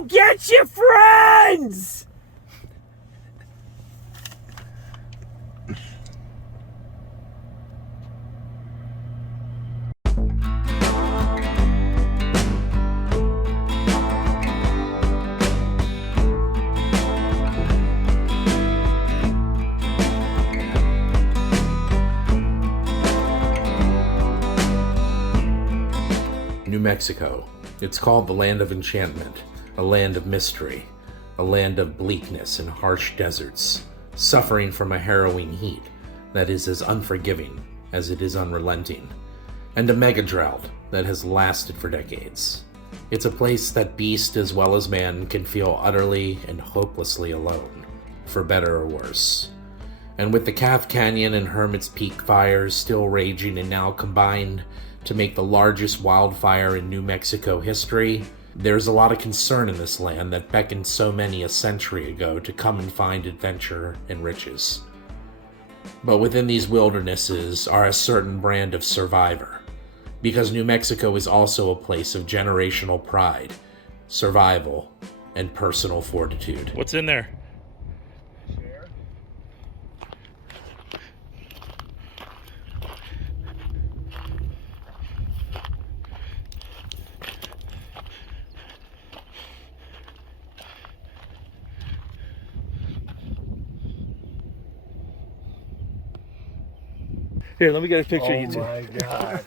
Go get your friends! New Mexico. It's called the land of enchantment, a land of mystery, a land of bleakness and harsh deserts, suffering from a harrowing heat that is as unforgiving as it is unrelenting, and a mega drought that has lasted for decades. It's a place that beast as well as man can feel utterly and hopelessly alone, for better or worse. And with the Calf Canyon and Hermit's Peak fires still raging and now combined to make the largest wildfire in New Mexico history, there's a lot of concern in this land that beckoned so many a century ago to come and find adventure and riches. But within these wildernesses are a certain brand of survivor, because New Mexico is also a place of generational pride, survival, and personal fortitude. What's in there? Here, let me get a picture of you two. Oh my God.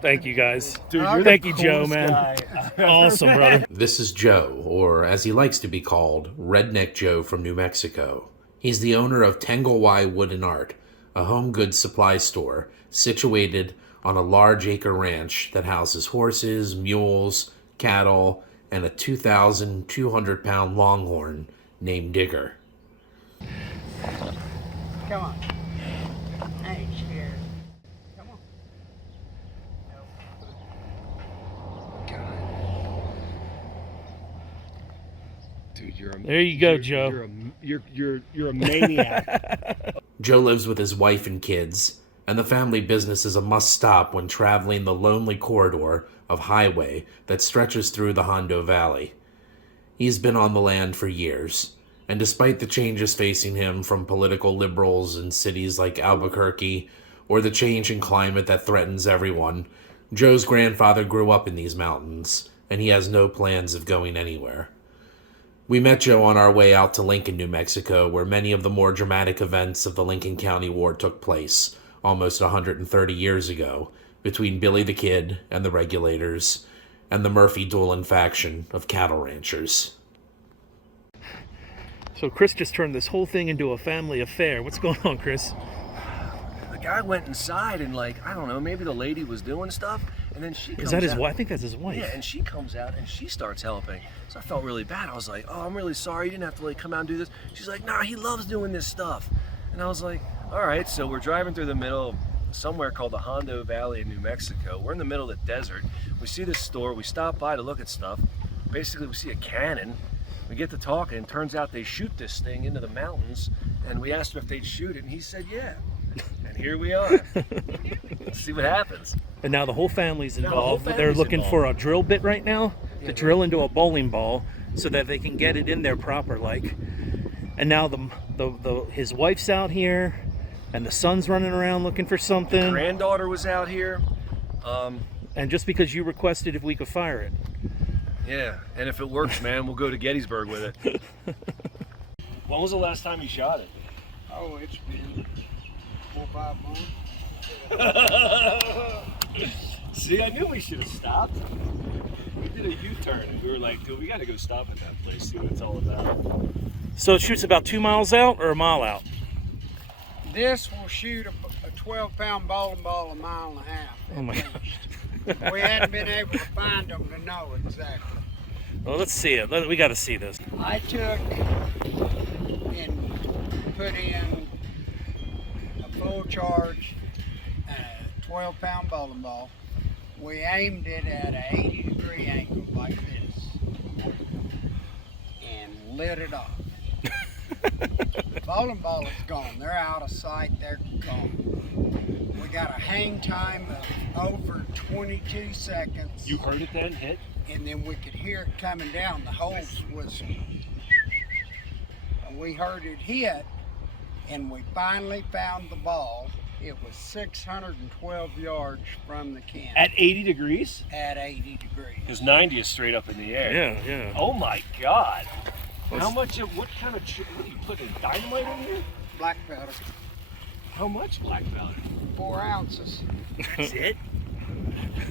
Thank you, guys. Dude, Thank you, Joe, man. Awesome, brother. This is Joe, or as he likes to be called, Redneck Joe from New Mexico. He's the owner of Tangle Wood and Art, a home goods supply store situated on a large acre ranch that houses horses, mules, cattle, and a 2,200-pound longhorn named Digger. Come on. I ain't scared. Come on. Dude, you're a, There you go, Joe. You're a maniac. Joe lives with his wife and kids, and the family business is a must-stop when traveling the lonely corridor of highway that stretches through the Hondo Valley. He's been on the land for years, and despite the changes facing him from political liberals in cities like Albuquerque or the change in climate that threatens everyone, Joe's grandfather grew up in these mountains, and he has no plans of going anywhere. We met Joe on our way out to Lincoln, New Mexico, where many of the more dramatic events of the Lincoln County War took place almost 130 years ago between Billy the Kid and the Regulators and the Murphy-Doolin faction of cattle ranchers. So Chris just turned this whole thing into a family affair. What's going on, Chris? The guy went inside and, like, I don't know, maybe the lady was doing stuff, and then she comes Is that his out. wife? I think that's his wife. Yeah, and she comes out and she starts helping. So I felt really bad. I was like, oh, I'm really sorry. You didn't have to, like, come out and do this. She's like, nah, he loves doing this stuff. And I was like, all right. So we're driving through the middle of somewhere called the Hondo Valley in New Mexico. We're in the middle of the desert. We see this store. We stop by to look at stuff. Basically, we see a cannon. We get to talking, and turns out they shoot this thing into the mountains, and we asked him if they'd shoot it, and he said, yeah. And here we are. Let's see what happens. And now the whole family's Now the whole involved. They're family's looking involved. for a drill bit right now Yeah, to drill into a bowling ball so that they can get it in there proper, like. And now his wife's out here, and the son's running around looking for something. Granddaughter was out here. And just because you requested if we could fire it. Yeah, and if it works, man, we'll go to Gettysburg with it. When was the last time you shot it? Oh, it's been 4 or 5 months. See, I knew we should have stopped. We did a U-turn and we were like, dude, we gotta go stop at that place, see what it's all about. So it shoots about 2 miles out or a mile out? This will shoot a 12-pound bowling ball 1.5 miles. Oh my gosh. We hadn't been able to find them to know exactly. Well, let's see it. We got to see this. I took and put in a full charge 12-pound bowling ball. We aimed it at an 80-degree angle like this and lit it off. Bowling ball is gone. They're out of sight. They're gone. We got a hang time of over 22 seconds. You heard it then hit? And then we could hear it coming down. The hose was, and we heard it hit, and we finally found the ball. It was 612 yards from the cannon. At 80 degrees? At 80 degrees. Because 90 is straight up in the air. Yeah, yeah. Oh my God. What's- How much, what kind of, what are you putting dynamite in here? Black powder. How much black powder? 4 ounces. That's it?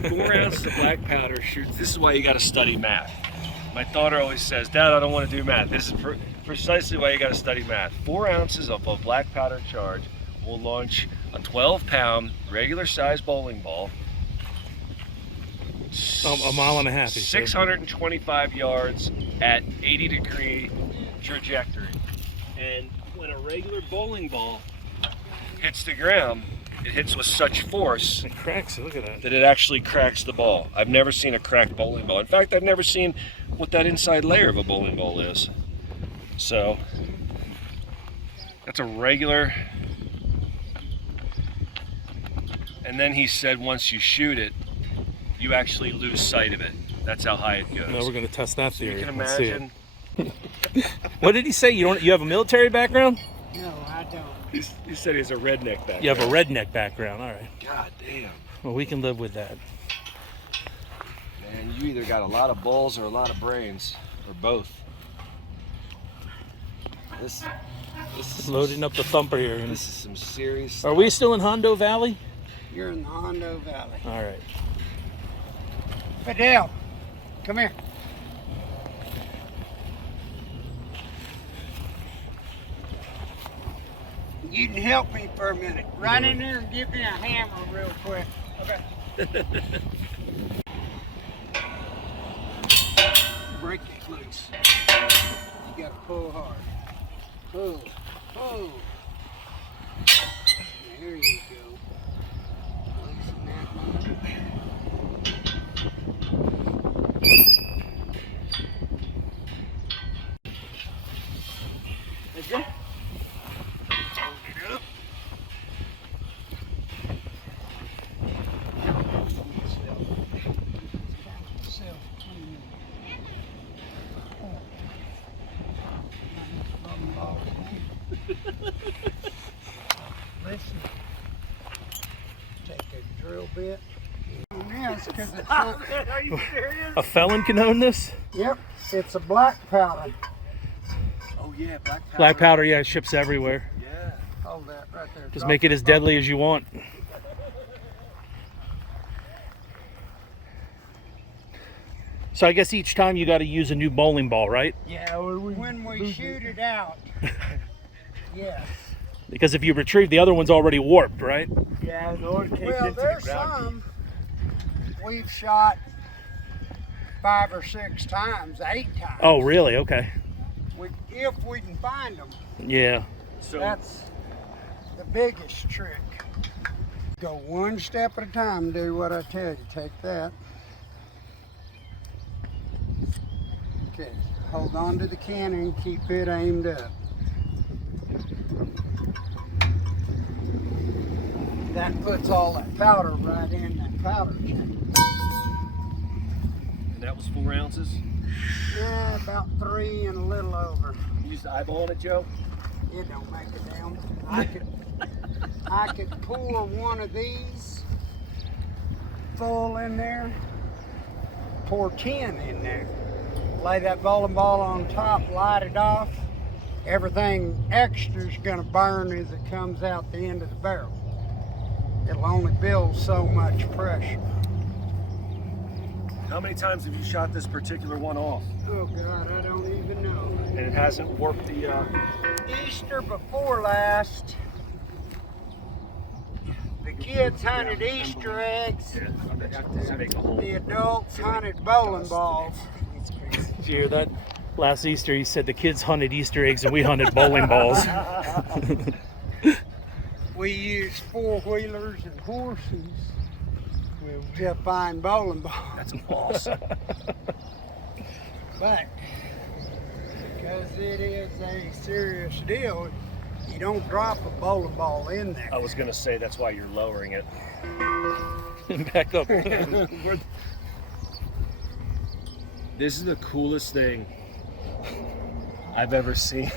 4 ounces of black powder. This is why you got to study math. My daughter always says, Dad, I don't want to do math. This is precisely why you got to study math. 4 ounces of a black powder charge will launch a 12-pound regular size bowling ball. A mile and a half. 625 yards at 80-degree trajectory. And when a regular bowling ball hits the ground, it hits with such force It cracks. Look at that. that it actually cracks the ball. I've never seen a cracked bowling ball. In fact, I've never seen what that inside layer of a bowling ball is. So that's a regular. And then he said once you shoot it, you actually lose sight of it. That's how high it goes. No, we're going to test that So theory. you can Let's see it. imagine. What did he say? You have a military background? No, I don't. He said he's a redneck background. You have a redneck background. All right. God damn. Well, we can live with that. Man, you either got a lot of balls or a lot of brains, or both. This is Loading up the thumper here. This is some serious. Are we still in Hondo Valley? You're in the Hondo Valley. All right. Fidel, come here. You can help me for a minute. Run in there and give me a hammer real quick. Okay. Break it loose. You gotta pull hard. Pull. Pull. There you go. Loosen that one up. Let's go. Hold it up. Listen. Take a drill bit. Yes, because it's not. Are you serious? A felon can own this? Yep, it's a black powder. Oh yeah, black powder. Black powder, yeah, it ships everywhere. Yeah. Hold that right there. Just Drop make it as deadly as you want. So I guess each time you got to use a new bowling ball, right? Yeah, when we shoot it out. Yes. Because if you retrieve, the other one's already warped, right? Yeah, the Lord takes Well, it to there's the ground. some we've shot 5 or 6 times, 8 times. Oh, really? Okay. If we can find them. Yeah. So That's the biggest trick. Go one step at a time, do what I tell you. Take that. Okay, hold on to the cannon, keep it aimed up. That puts all that powder right in that powder chamber. and that was 4 ounces. Yeah, about 3 and a little over. You used to eyeball it, Joe? It don't make a damn. I could pour one of these full in there, pour 10 in there, lay that bowling ball on top, light it off. Everything extra's gonna burn as it comes out the end of the barrel. It'll only build so much pressure. How many times have you shot this particular one off? Oh God, I don't even know. And it hasn't warped the, Easter before last, the kids hunted Easter eggs. The adults hunted bowling balls. Did you hear that? Last Easter, he said the kids hunted Easter eggs and we hunted bowling balls. We used 4-wheelers and horses to find bowling balls. That's awesome. But because it is a serious deal, You don't drop a bowling ball in there. I was gonna say that's why you're lowering it. Back up. This is the coolest thing I've ever seen.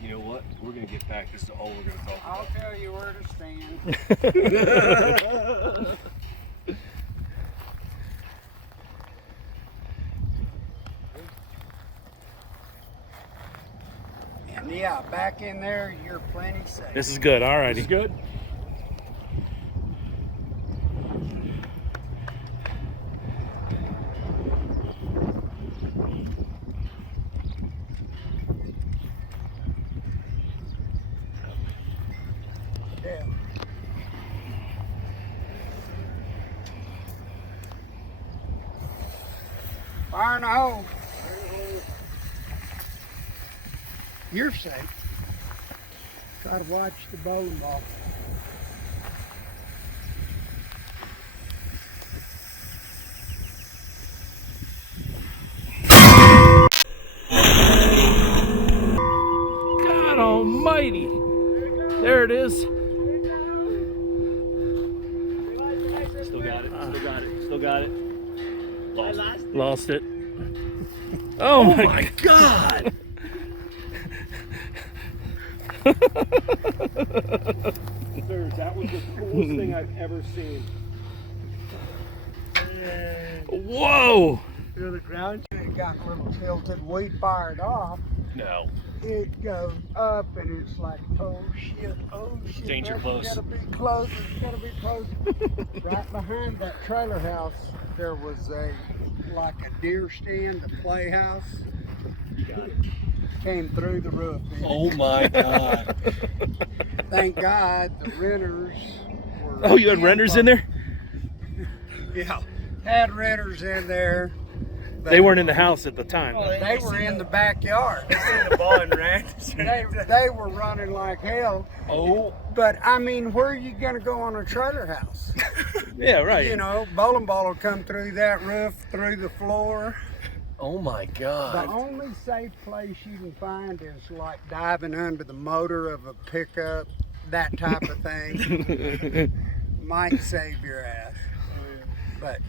You know what? We're gonna get back. This is all we're gonna talk about. I'll tell you where to stand. And yeah, back in there, you're plenty safe. This is good. All righty. It's good. Yeah. Fire in the hole. You're safe. Try to watch the bowling ball. God almighty. There it is. Still got it. Still got it. Still got it. Lost it. Oh, My God! Sir, that was the coolest thing I've ever seen. Whoa! To the ground. It got a little tilted. We fired off. No. It goes up and it's like, oh shit. Danger that's close. Gotta be close. It's gotta be close. Right behind that trailer house, there was a deer stand, a playhouse. Came through the roof. Oh my God. Thank God the renters were. Oh, you had renters in there? Yeah, had renters in there. They weren't in the house at the time. They were in the backyard. The ball and ran. They were running like hell. Oh. But I mean, where are you gonna go on a trailer house? Yeah, right. You know, bowling ball will come through that roof, through the floor. Oh my God. The only safe place you can find is like diving under the motor of a pickup, that type of thing. Might save your ass. But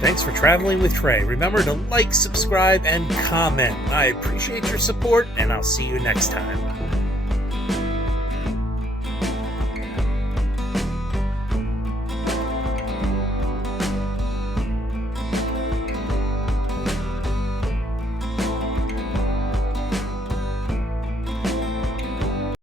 Thanks for traveling with Trey. Remember to like, subscribe, and comment. I appreciate your support, and I'll see you next time.